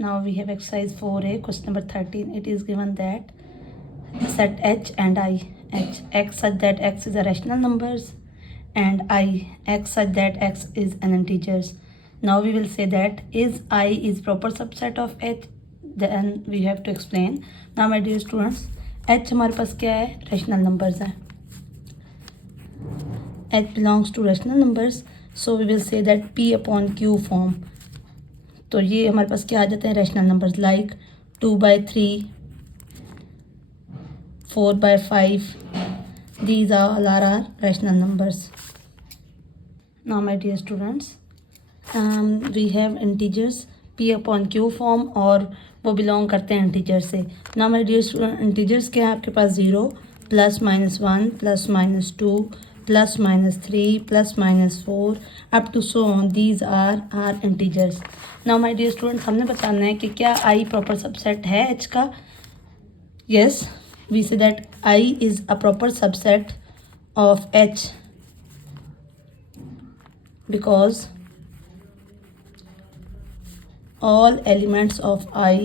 Now we have exercise 4a, question number 13. It is given that set h and I, x such that x is a rational numbers and I, x such that x is an integers. Now we will say that is I is proper subset of h, then we have to explain. Now my dear students, h हमारे पास क्या है, rational numbers है. h belongs to rational numbers, so we will say that p upon q form. तो ये हमारे पास क्या आ जाते हैं, rational numbers like 2/3, 4/5. These all are our rational numbers. Now my dear students, we have integers p upon q form और वो belong करते हैं इंटीजर से. Now my dear student, integers क्या है आपके पास, 0, +-1, +-2, +-3, +-4 up to so on. These are are integers. Now my dear students, हमने बताना है कि क्या आई प्रॉपर सबसेट है एच का. Yes, we say that I is a proper subset of H because all elements of I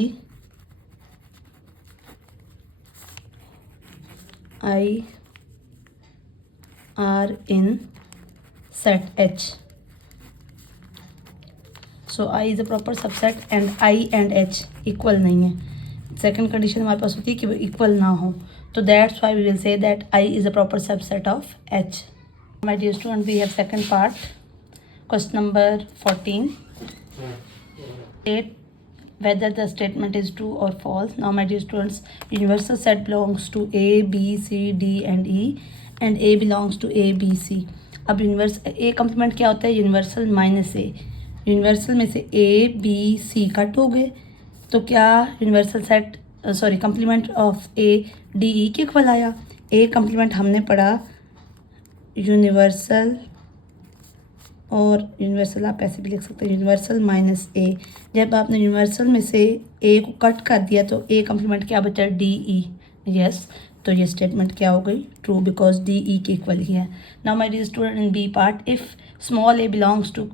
are in set H. So I is a proper subset and I and H equal नहीं है. Second condition हमारे पास होती है कि वो equal ना हो, तो that's why we will say that I is a proper subset of H. My dear student, we have second part, question number 14. State whether the statement is true or false. Now my dear students, universal set belongs to A, B, C, D and E and A belongs to A, B, C. अब universe ए complement क्या होता है, universal minus ए. Universal में से ए B सी cut हो गए, तो क्या universal set complement of A D E के इक्वल आया. ए कम्प्लीमेंट हमने पढ़ा यूनिवर्सल, और यूनिवर्सल आप ऐसे भी लिख सकते हैं, यूनिवर्सल माइनस ए. जब आपने यूनिवर्सल में से ए को कट कर दिया तो ए कम्प्लीमेंट क्या बचा, डी ई. यस, तो ये स्टेटमेंट क्या हो गई, ट्रू, बिकॉज डी ई के इक्वल ही है. Now my dear student, in B part, if small a belongs to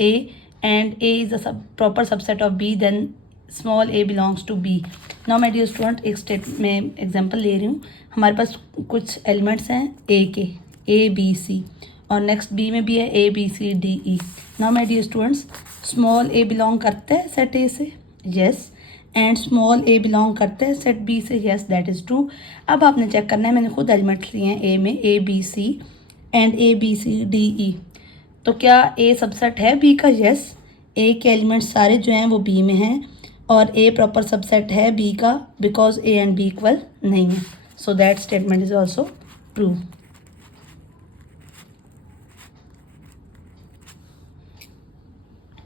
A and A is a proper subset of B, then small a belongs to B. Now my dear student, एक state में example ले रही हूँ. हमारे पास कुछ elements हैं ए के, ए B सी, और नेक्स्ट बी में भी है A B C D E. Now my dear students, small a belong करता है सेट ए से, yes, and small a belong करता है सेट बी से, यस, दैट इज़ ट्रू. अब आपने चेक करना है, मैंने खुद एलिमेंट्स लिए हैं ए में, A B C and A B C D E. तो क्या ए सबसेट है बी का, यस. ए के एलिमेंट्स सारे जो हैं वो बी में हैं, और ए प्रॉपर सबसेट है बी का because A and B equal नहीं है. So that statement is also true.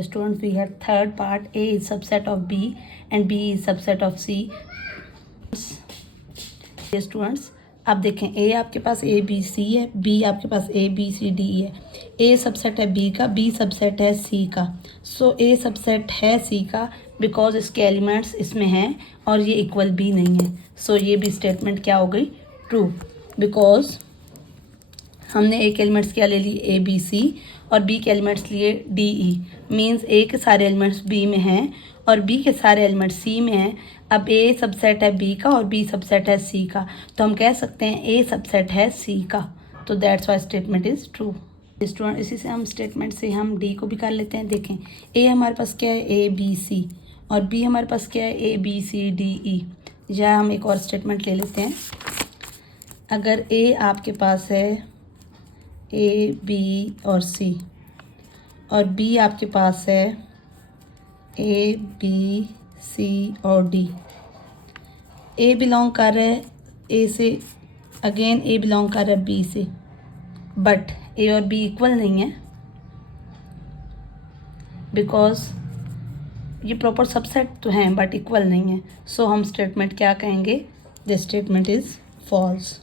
Students, we have third part, A is subset of B and B is subset of C. Students, अब देखें, A आपके पास A B C है, B आपके पास A B C D E है. A subset है B का, B subset है C का. सो A सबसेट है C का बिकॉज इसके एलिमेंट्स इसमें हैं और ये इक्वल भी नहीं है. सो ये भी स्टेटमेंट क्या हो गई, ट्रू, बिकॉज हमने A के एलिमेंट्स क्या ले लिए, A B C, और B के एलिमेंट्स लिए D E. मीन्स A के सारे एलिमेंट्स B में हैं और B के सारे एलिमेंट्स C में हैं. अब A सबसेट है B का और B सबसेट है C का, तो हम कह सकते हैं A सबसेट है C का. तो that's Y statement is true. Student, इसी से हम स्टेटमेंट से हम D को भी कर लेते हैं. देखें, A हमारे पास क्या है, A B C, और B हमारे पास क्या है, A B C D E. या हम एक और स्टेटमेंट ले लेते हैं. अगर A आपके पास है A B और C, और B आपके पास है A B C और D. A बिलोंग कर रहा है A से, अगेन A बिलोंग कर रहा है B से, बट A और B इक्वल नहीं है बिकॉज ये प्रॉपर सबसेट तो हैं बट इक्वल नहीं है. सो हम स्टेटमेंट क्या कहेंगे, this statement is false.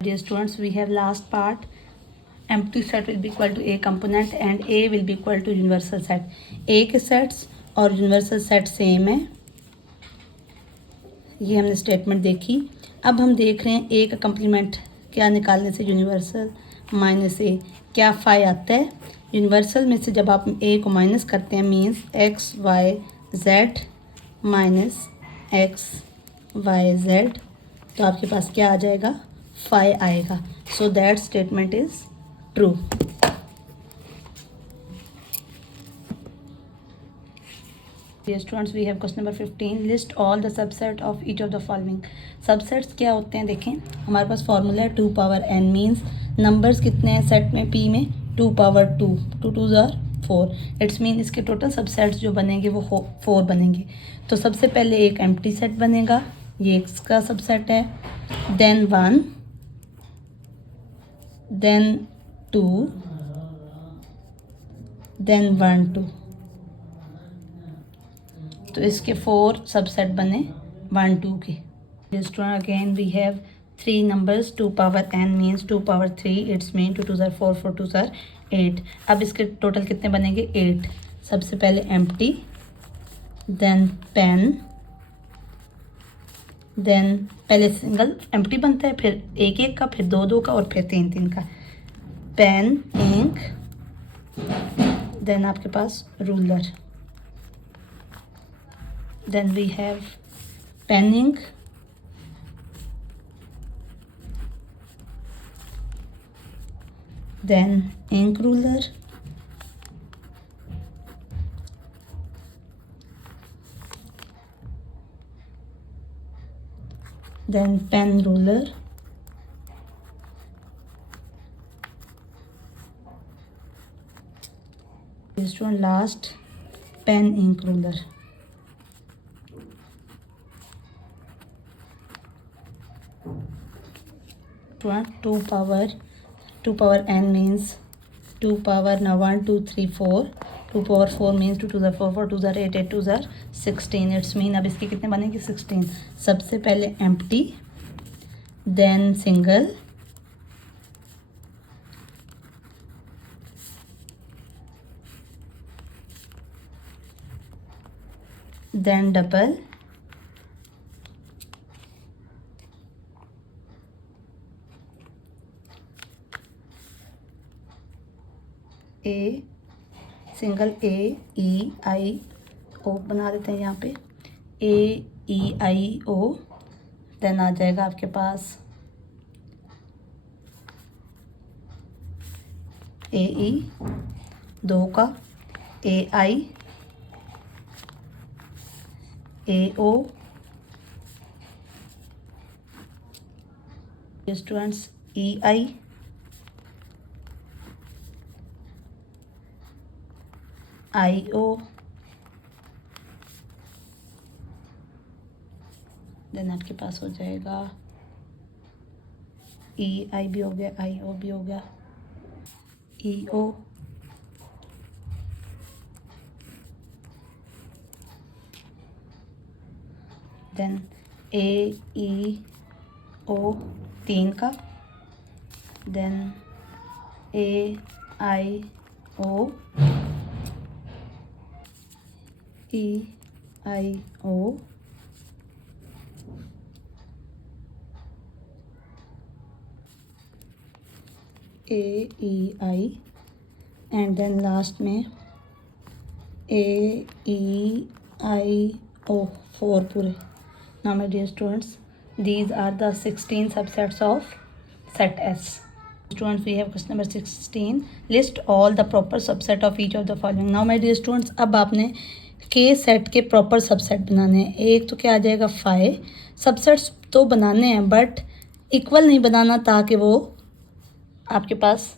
Dear students, we have last part, empty set will be equal to A component and A will be equal to universal set. A के sets और universal set same है, ये हमने statement देखी. अब हम देख रहे हैं ए का कम्प्लीमेंट क्या निकालने से, यूनिवर्सल माइनस ए, क्या फाई आता है, यूनिवर्सल में से जब आप ए को माइनस करते हैं means X Y Z minus X Y Z, तो आपके पास क्या आ जाएगा, 5 आएगा. So that statement is true. Dear students, we have question number 15. List all the subset of each of the following. Subsets क्या होते हैं देखें, हमारे पास फॉर्मूला है 2 पावर n मीन्स नंबर्स कितने हैं सेट में p में 2 पावर 2, 2 2 ज़ार 4. इट्स मीन इसके टोटल सबसेट्स जो बनेंगे वो 4 बनेंगे. तो सबसे पहले एक एम्प्टी सेट बनेगा, ये इसका सबसेट है, देन 1, देन 2, देन 1 2. तो इसके 4 सबसेट बने 1 2 के. Again we have 3 numbers 2 power n means 2 power 3. It's mean 2 2 ज़ार 4, 4 2 ज़ार 8. अब इसके टोटल कितने बनेंगे 8. सबसे पहले एम्प्टी, देन पेन, देन पहले सिंगल एम्प्टी बनता है, फिर एक एक का, फिर दो दो का, और फिर तीन तीन का. पेन, इंक, देन आपके पास ruler. Then we have pen ink, then ink ruler, then pen ruler, this one last pen ink ruler. 2 power n means 2 power now 1 2 3 4. 2 power 4 means 2 2 ज़ार 4, 4 2 ज़ार 8, 8 2 ज़ार 16. इट्स मीन अब इसके कितने बनेंगे 16. सबसे पहले empty, then single, then double, a single A E I O बना देते हैं यहाँ पे, ए ई आई ओ. देन आ जाएगा आपके पास ए ई 2 का, ए आई, ए ओ. स्टूडेंट्स ई आई, आई ओ, देन आपके पास हो जाएगा ई आई भी हो गया, आई ओ भी हो गया, ई ओ, देन ए ई ओ 3 का, then a i o, e I o, a E i, and then last में ए ई आई ओ 4 पूरे. Now my dear students, these are the 16 subsets of set S. Students, we have question number 16. List all the proper subset of each of the following. Now my dear students, अब आपने के set के proper subset बनाने हैं. एक तो क्या आ जाएगा 5. सबसेट्स तो बनाने हैं बट इक्वल नहीं बनाना, ताकि वो आपके पास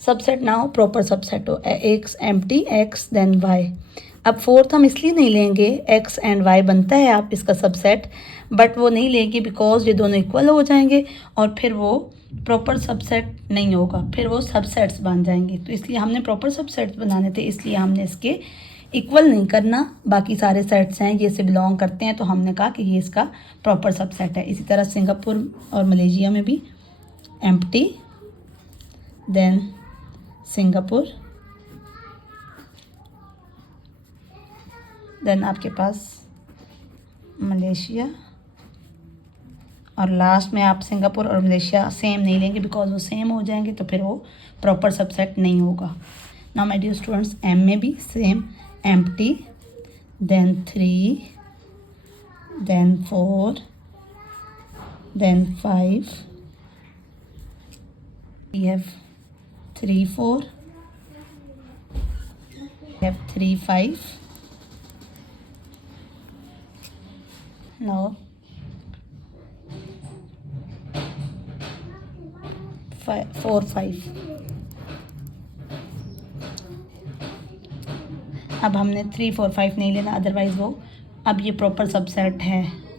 सबसेट ना हो, प्रॉपर सबसेट हो. X empty, X then Y. अब 4th हम इसलिए नहीं लेंगे, एक्स एंड वाई बनता है आप इसका सबसेट, बट वो नहीं लेंगे बिकॉज ये दोनों इक्वल हो जाएंगे और फिर वो प्रॉपर सबसेट नहीं होगा, फिर वो सबसेट्स बन जाएंगे. तो इसलिए हमने प्रॉपर सबसेट्स बनाने थे, इसलिए हमने इसके इक्वल नहीं करना. बाकी सारे सेट्स हैं ये से बिलोंग करते हैं, तो हमने कहा कि ये इसका प्रॉपर सबसेट है. इसी तरह सिंगापुर और मलेशिया में भी एम्प्टी, देन सिंगापुर, देन आपके पास मलेशिया और लास्ट में आप सिंगापुर और मलेशिया सेम नहीं लेंगे, बिकॉज वो सेम हो जाएंगे तो फिर वो प्रॉपर सबसेट नहीं होगा। Now my dear students, M में भी same, empty, then 3, then 4, then 5, we have 3 4, we have 3 5, now 4 5। अब हमने 3 4 5 नहीं लेना, अदरवाइज वो अब ये प्रॉपर सबसेट है।